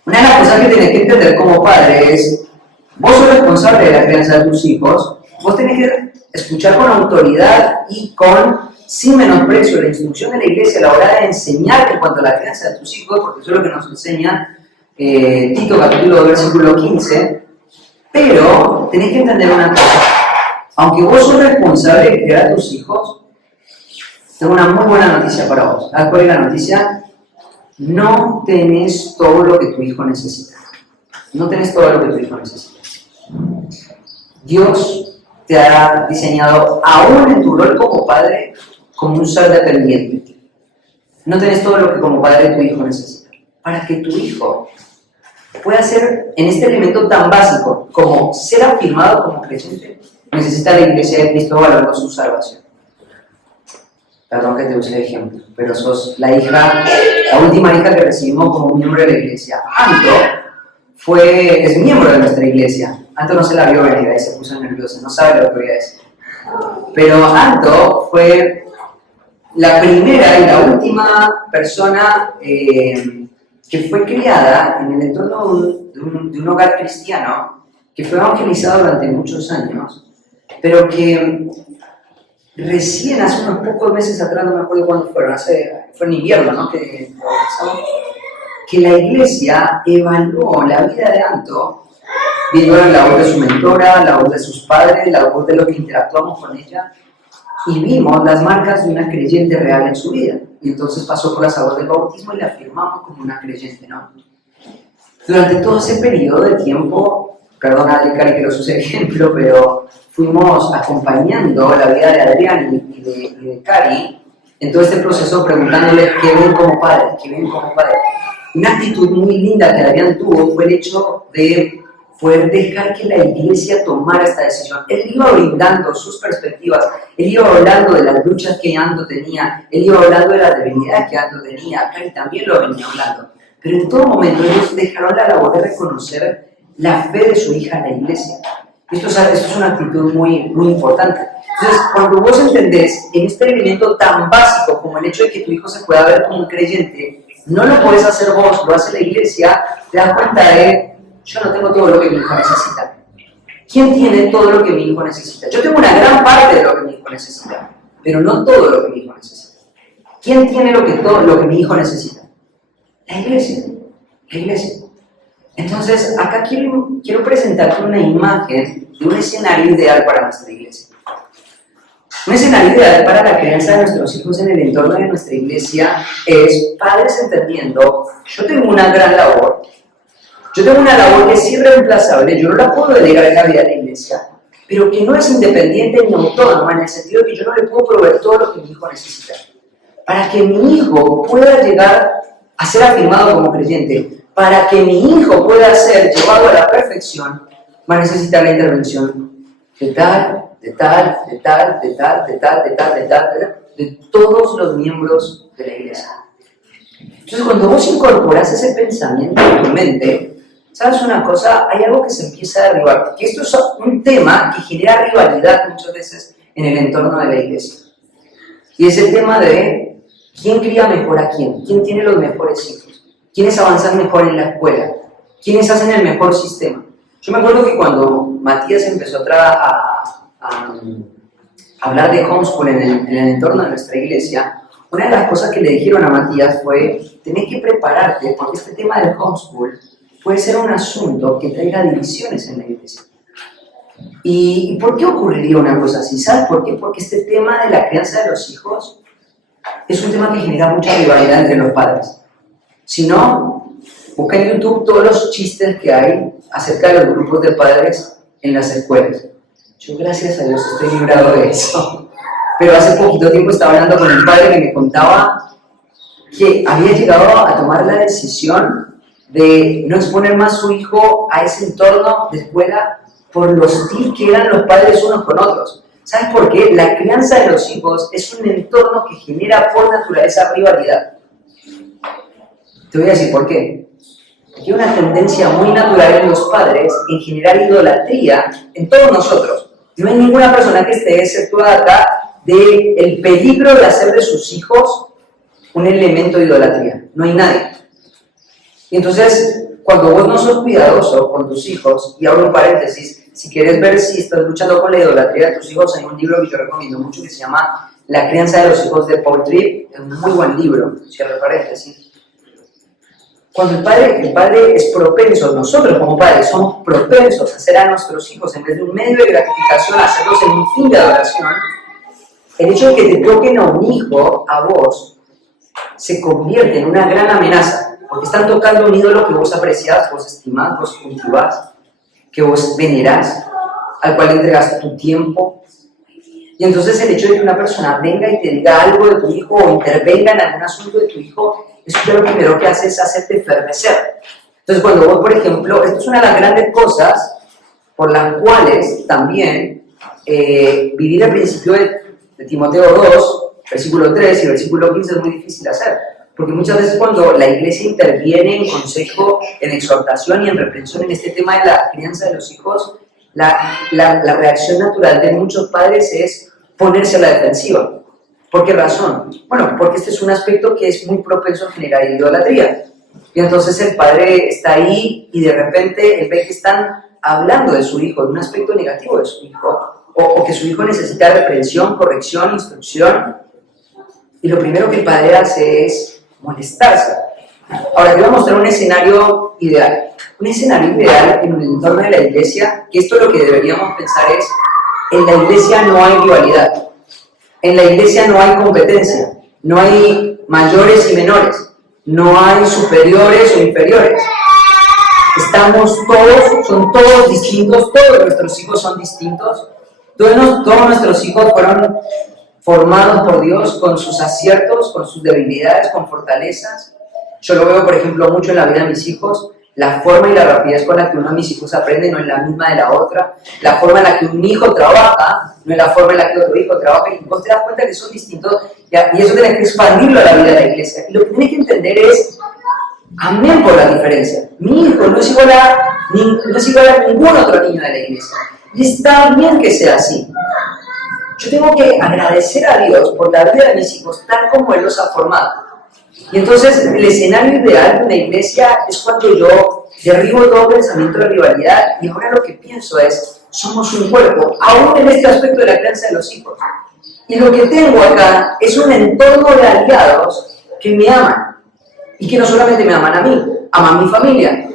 una de las cosas que tenés que entender como padre es, vos sos responsable de la crianza de tus hijos, vos tenés que escuchar con autoridad y sin menosprecio la instrucción de la iglesia a la hora de enseñarte en cuanto a la crianza de tus hijos, porque eso es lo que nos enseña Tito capítulo 2, versículo 15, pero tenés que entender una cosa, aunque vos sos responsable de criar a tus hijos, tengo una muy buena noticia para vos. ¿Sabes cuál es la noticia? No tenés todo lo que tu hijo necesita. No tenés todo lo que tu hijo necesita. Dios te ha diseñado, aún en tu rol como padre, como un ser dependiente. No tenés todo lo que como padre tu hijo necesita. Para que tu hijo pueda ser en este elemento tan básico como ser afirmado como creyente, necesita la iglesia de Cristo valorando su salvación. Perdón que te use de ejemplo, pero sos la última hija que recibimos como miembro de la iglesia. Anto es miembro de nuestra iglesia. Anto no se la vio venir y se puso nerviosa, no sabe lo que voy a decir. Pero Anto fue la primera y la última persona que fue criada en el entorno de un hogar cristiano, que fue evangelizado durante muchos años, pero que recién hace unos pocos meses atrás, no me acuerdo cuándo fueron, fue en invierno, ¿no? Que la iglesia evaluó la vida de Anto, viendo la labor de su mentora, la labor de sus padres, la labor de los que interactuamos con ella, y vimos las marcas de una creyente real en su vida. Y entonces pasó por las aguas del bautismo y la afirmamos como una creyente, ¿no? Durante todo ese periodo de tiempo, perdona, Cari, que no use ejemplo, pero fuimos acompañando la vida de Adrián y de Cari en todo este proceso, preguntándoles qué ven como padres, qué ven como padres. Una actitud muy linda que Adrián tuvo fue el hecho de poder dejar que la iglesia tomara esta decisión. Él iba brindando sus perspectivas, él iba hablando de las luchas que Anto tenía, él iba hablando de las debilidades que Anto tenía, Cari también lo venía hablando. Pero en todo momento ellos dejaron la labor de reconocer la fe de su hija en la iglesia. Esto es una actitud muy, muy importante. Entonces, cuando vos entendés en este elemento tan básico como el hecho de que tu hijo se pueda ver como un creyente, no lo podés hacer vos, lo hace la iglesia, te das cuenta de, yo no tengo todo lo que mi hijo necesita. ¿Quién tiene todo lo que mi hijo necesita? Yo tengo una gran parte de lo que mi hijo necesita, pero no todo lo que mi hijo necesita. ¿Quién tiene todo lo que mi hijo necesita? La iglesia. La iglesia. Entonces, acá quiero presentarte una imagen de un escenario ideal para nuestra iglesia. Un escenario ideal para la crianza de nuestros hijos en el entorno de nuestra iglesia es padres entendiendo, yo tengo una gran labor, yo tengo una labor que es irreemplazable, yo no la puedo delegar en la vida de la iglesia, pero que no es independiente ni autónoma en el sentido de que yo no le puedo proveer todo lo que mi hijo necesita. Para que mi hijo pueda llegar a ser afirmado como creyente, para que mi hijo pueda ser llevado a la perfección, va a necesitar la intervención de todos los miembros de la iglesia. Entonces, cuando vos incorporás ese pensamiento en tu mente, ¿sabes una cosa? Hay algo que se empieza a derribar, porque esto es un tema que genera rivalidad muchas veces en el entorno de la iglesia. Y es el tema de quién cría mejor a quién tiene los mejores hijos. ¿Quiénes avanzan mejor en la escuela? ¿Quiénes hacen el mejor sistema? Yo me acuerdo que cuando Matías empezó a hablar de homeschool en el entorno de nuestra iglesia, una de las cosas que le dijeron a Matías fue, tenés que prepararte porque este tema del homeschool puede ser un asunto que traiga divisiones en la iglesia. ¿Y por qué ocurriría una cosa así? ¿Sabes por qué? Porque este tema de la crianza de los hijos es un tema que genera mucha rivalidad entre los padres. Si no, busca en YouTube todos los chistes que hay acerca de los grupos de padres en las escuelas. Yo, gracias a Dios, estoy librado de eso. Pero hace poquito tiempo estaba hablando con un padre que me contaba que había llegado a tomar la decisión de no exponer más a su hijo a ese entorno de escuela por lo hostil que eran los padres unos con otros. ¿Sabes por qué? La crianza de los hijos es un entorno que genera por naturaleza rivalidad. Te voy a decir por qué. Porque hay una tendencia muy natural en los padres en generar idolatría en todos nosotros. No hay ninguna persona que esté exceptuada acá del peligro de hacer de sus hijos un elemento de idolatría. No hay nadie. Y entonces, cuando vos no sos cuidadoso con tus hijos, y abro un paréntesis, si quieres ver si estás luchando con la idolatría de tus hijos, hay un libro que yo recomiendo mucho que se llama La crianza de los hijos de Paul Tripp. Es un muy buen libro, cierro paréntesis. Cuando el padre es propenso, nosotros como padres somos propensos a hacer a nuestros hijos, en vez de un medio de gratificación, hacerlos en un fin de adoración, el hecho de que te toquen a un hijo, a vos, se convierte en una gran amenaza, porque están tocando un ídolo que vos apreciás, vos estimás, vos cultivás, que vos venerás, al cual entregas tu tiempo. Y entonces el hecho de que una persona venga y te diga algo de tu hijo o intervenga en algún asunto de tu hijo, eso lo primero que hace es hacerte enfermecer. Entonces cuando vos, por ejemplo, esto es una de las grandes cosas por las cuales también vivir el principio de Timoteo 2, versículo 3 y versículo 15 es muy difícil de hacer. Porque muchas veces cuando la iglesia interviene en consejo, en exhortación y en reprensión en este tema de la crianza de los hijos, la reacción natural de muchos padres es ponerse a la defensiva. ¿Por qué razón? Bueno, porque este es un aspecto que es muy propenso a generar idolatría. Y entonces el padre está ahí y de repente él ve que están hablando de su hijo, de un aspecto negativo de su hijo, o que su hijo necesita reprensión, corrección, instrucción. Y lo primero que el padre hace es molestarse. Ahora te voy a mostrar un escenario ideal. Un escenario ideal en el entorno de la iglesia, que esto lo que deberíamos pensar es, en la iglesia no hay rivalidad. En la iglesia no hay competencia, no hay mayores y menores, no hay superiores o inferiores. Estamos todos, son todos distintos, todos nuestros hijos son distintos, todos nuestros hijos fueron formados por Dios con sus aciertos, con sus debilidades, con fortalezas. Yo lo veo, por ejemplo, mucho en la vida de mis hijos. La forma y la rapidez con la que uno de mis hijos aprende no es la misma de la otra. La forma en la que un hijo trabaja no es la forma en la que otro hijo trabaja. Y vos te das cuenta que son distintos y eso tenés que expandirlo a la vida de la iglesia. Y lo que tenés que entender es, amén por la diferencia. Mi hijo no es igual a ningún otro niño de la iglesia. Y está bien que sea así. Yo tengo que agradecer a Dios por la vida de mis hijos tal como Él los ha formado. Y entonces el escenario ideal de una iglesia es cuando yo derribo todo pensamiento de rivalidad y ahora lo que pienso es, somos un cuerpo, aún en este aspecto de la crianza de los hijos. Y lo que tengo acá es un entorno de aliados que me aman. Y que no solamente me aman a mí, aman a mi familia,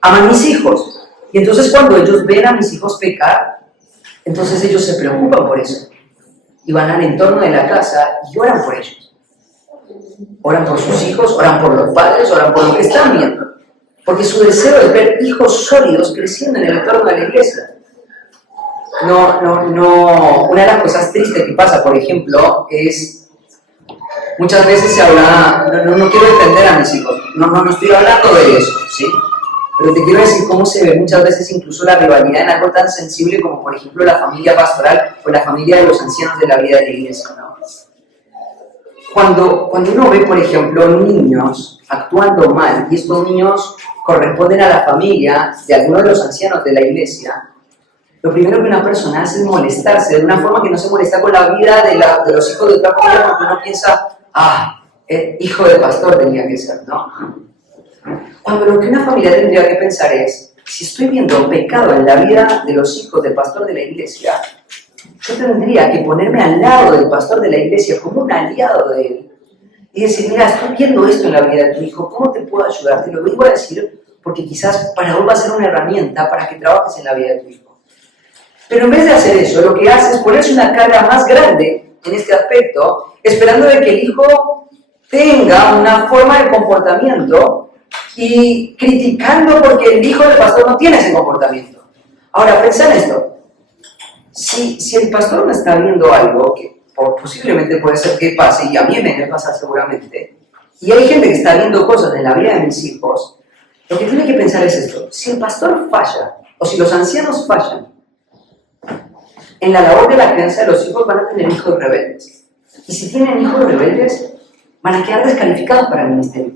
aman a mis hijos. Y entonces cuando ellos ven a mis hijos pecar, entonces ellos se preocupan por eso. Y van al entorno de la casa y oran por ellos. Oran por sus hijos, oran por los padres, oran por lo que están viendo. Porque su deseo es ver hijos sólidos creciendo en el entorno de la iglesia. Una de las cosas tristes que pasa, por ejemplo, es muchas veces se habla, no quiero defender a mis hijos, no estoy hablando de eso, ¿sí? Pero te quiero decir cómo se ve muchas veces incluso la rivalidad en algo tan sensible como, por ejemplo, la familia pastoral o la familia de los ancianos de la vida de la iglesia, ¿no? Cuando uno ve, por ejemplo, niños actuando mal, y estos niños corresponden a la familia de algunos de los ancianos de la iglesia, lo primero que una persona hace es molestarse, de una forma que no se molesta con la vida de los hijos de otra familia, porque uno piensa, hijo de pastor tenía que ser, ¿no? Cuando lo que una familia tendría que pensar es, si estoy viendo pecado en la vida de los hijos del pastor de la iglesia, yo tendría que ponerme al lado del pastor de la iglesia como un aliado de él y decir, mira, estoy viendo esto en la vida de tu hijo, ¿cómo te puedo ayudar? Te lo vengo a decir porque quizás para vos va a ser una herramienta para que trabajes en la vida de tu hijo. Pero en vez de hacer eso, lo que hace es ponerse una carga más grande en este aspecto, esperando de que el hijo tenga una forma de comportamiento y criticando porque el hijo del pastor no tiene ese comportamiento. Ahora, pensá en esto. Si el pastor me está viendo algo que posiblemente puede ser que pase, y a mí me va a pasar seguramente, y hay gente que está viendo cosas en la vida de mis hijos, lo que tiene que pensar es esto. Si el pastor falla, o si los ancianos fallan, en la labor de la crianza de los hijos van a tener hijos rebeldes. Y si tienen hijos rebeldes, van a quedar descalificados para el ministerio.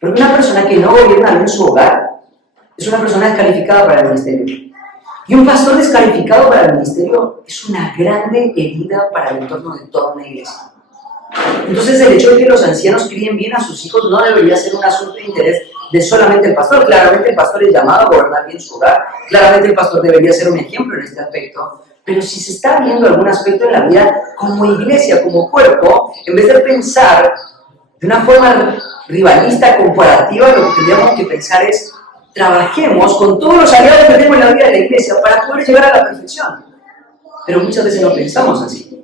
Porque una persona que no gobierna en su hogar es una persona descalificada para el ministerio. Y un pastor descalificado para el ministerio es una grande herida para el entorno de toda una iglesia. Entonces el hecho de que los ancianos críen bien a sus hijos no debería ser un asunto de interés de solamente el pastor. Claramente el pastor es llamado a gobernar bien su hogar. Claramente el pastor debería ser un ejemplo en este aspecto. Pero si se está viendo algún aspecto en la vida como iglesia, como cuerpo, en vez de pensar de una forma rivalista, comparativa, lo que tendríamos que pensar es trabajemos con todos los aliados que tenemos en la vida de la iglesia para poder llegar a la perfección. Pero muchas veces no pensamos así,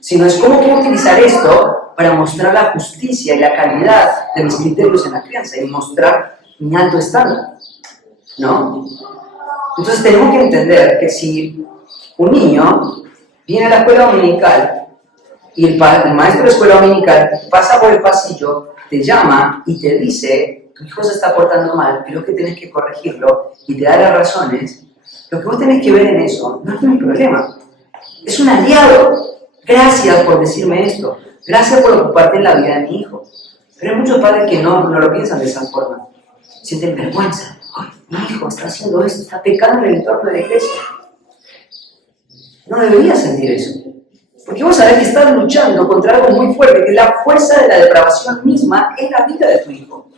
sino es cómo puedo utilizar esto para mostrar la justicia y la calidad de mis criterios en la crianza y mostrar mi alto estándar, ¿no? Entonces tenemos que entender que si un niño viene a la escuela dominical y el maestro de escuela dominical pasa por el pasillo, te llama y te dice, tu hijo se está portando mal, creo que tienes que corregirlo y te da las razones, lo que vos tenés que ver en eso no es un problema, es un aliado. Gracias por decirme esto, gracias por ocuparte en la vida de mi hijo. Pero hay muchos padres que no lo piensan de esa forma, sienten vergüenza. Ay, mi hijo está haciendo esto, está pecando en el entorno de la iglesia. No deberías sentir eso. Porque vos sabés que estás luchando contra algo muy fuerte, que es la fuerza de la depravación misma en la vida de tu hijo.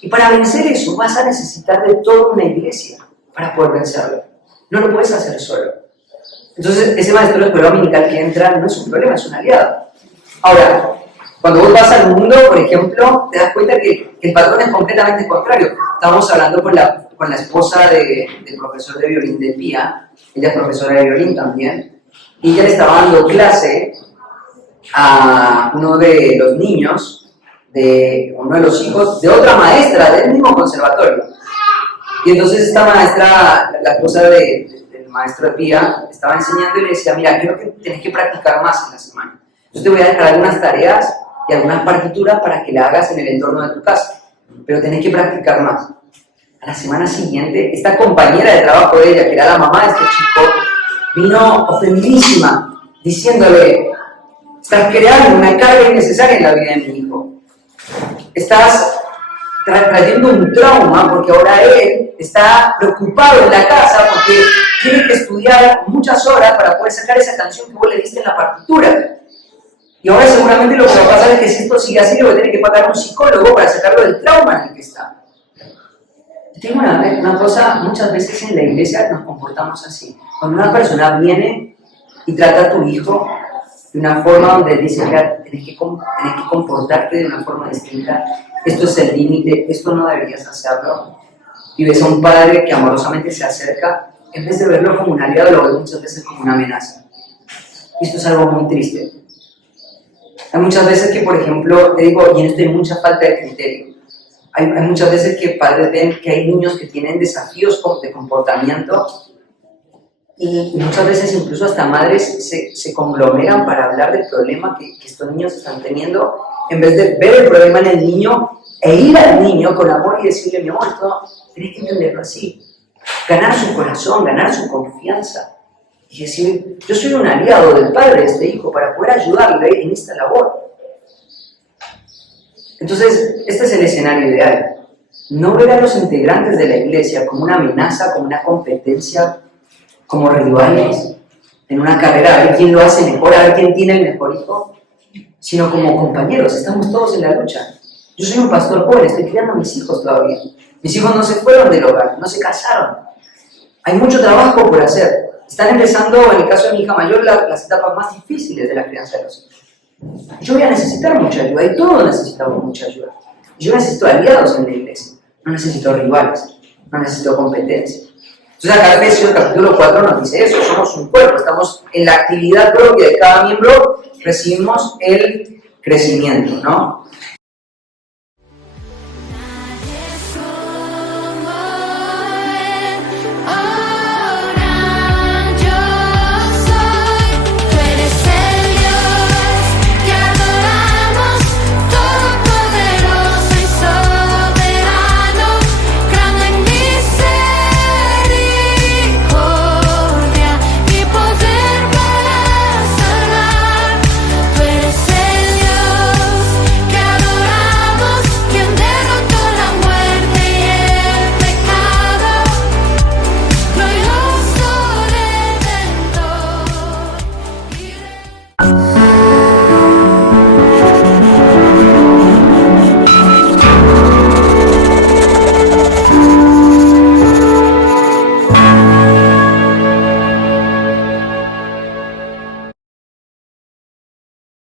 Y para vencer eso vas a necesitar de toda una iglesia para poder vencerlo. No lo puedes hacer solo. Entonces, ese maestro de escuela dominical que entra no es un problema, es un aliado. Ahora, cuando vos vas al mundo, por ejemplo, te das cuenta que el patrón es completamente contrario. Estábamos hablando con la esposa del profesor de violín de Pía, ella es profesora de violín también, y ella le estaba dando clase a uno de los niños, uno de los hijos de otra maestra del mismo conservatorio. Y entonces esta maestra, la esposa del maestro de Pía, estaba enseñando y le decía, mira, creo que tenés que practicar más en la semana. Yo te voy a dejar algunas tareas y algunas partituras para que la hagas en el entorno de tu casa, pero tenés que practicar más. A la semana siguiente, esta compañera de trabajo de ella, que era la mamá de este chico, vino ofendidísima, diciéndole, estás creando una carga innecesaria en la vida de mi hijo. Estás trayendo un trauma porque ahora él está preocupado en la casa porque tiene que estudiar muchas horas para poder sacar esa canción que vos le diste en la partitura. Y ahora seguramente lo que va a pasar es que si esto sigue así, le voy a tener que pagar a un psicólogo para sacarlo del trauma en el que está. Tengo una cosa, muchas veces en la iglesia nos comportamos así. Cuando una persona viene y trata a tu hijo de una forma donde dice, mira, tenés que comportarte de una forma distinta, esto es el límite, esto no deberías hacerlo, y ves a un padre que amorosamente se acerca, en vez de verlo como un aliado, lo ves muchas veces como una amenaza. Y esto es algo muy triste. Hay muchas veces que, por ejemplo, te digo, y en esto hay mucha falta de criterio. Hay muchas veces que padres ven que hay niños que tienen desafíos de comportamiento y muchas veces incluso hasta madres se conglomeran para hablar del problema que estos niños están teniendo, en vez de ver el problema en el niño e ir al niño con amor y decirle, mi amor, esto tienes que entenderlo así. Ganar su corazón, ganar su confianza. Y decir, yo soy un aliado del padre de este hijo para poder ayudarle en esta labor. Entonces, este es el escenario ideal. No ver a los integrantes de la iglesia como una amenaza, como una competencia, como rivales en una carrera, a ver quién lo hace mejor, a ver quién tiene el mejor hijo, sino como compañeros, estamos todos en la lucha. Yo soy un pastor joven, estoy criando a mis hijos todavía. Mis hijos no se fueron del hogar, no se casaron. Hay mucho trabajo por hacer. Están empezando, en el caso de mi hija mayor, las etapas más difíciles de la crianza de los hijos. yo voy a necesitar mucha ayuda y todos necesitamos mucha ayuda. Yo necesito aliados en la iglesia, no necesito rivales, no necesito competencia. Entonces acá Efesios capítulo 4 nos dice eso, somos un cuerpo, estamos en la actividad propia de cada miembro, recibimos el crecimiento, ¿no?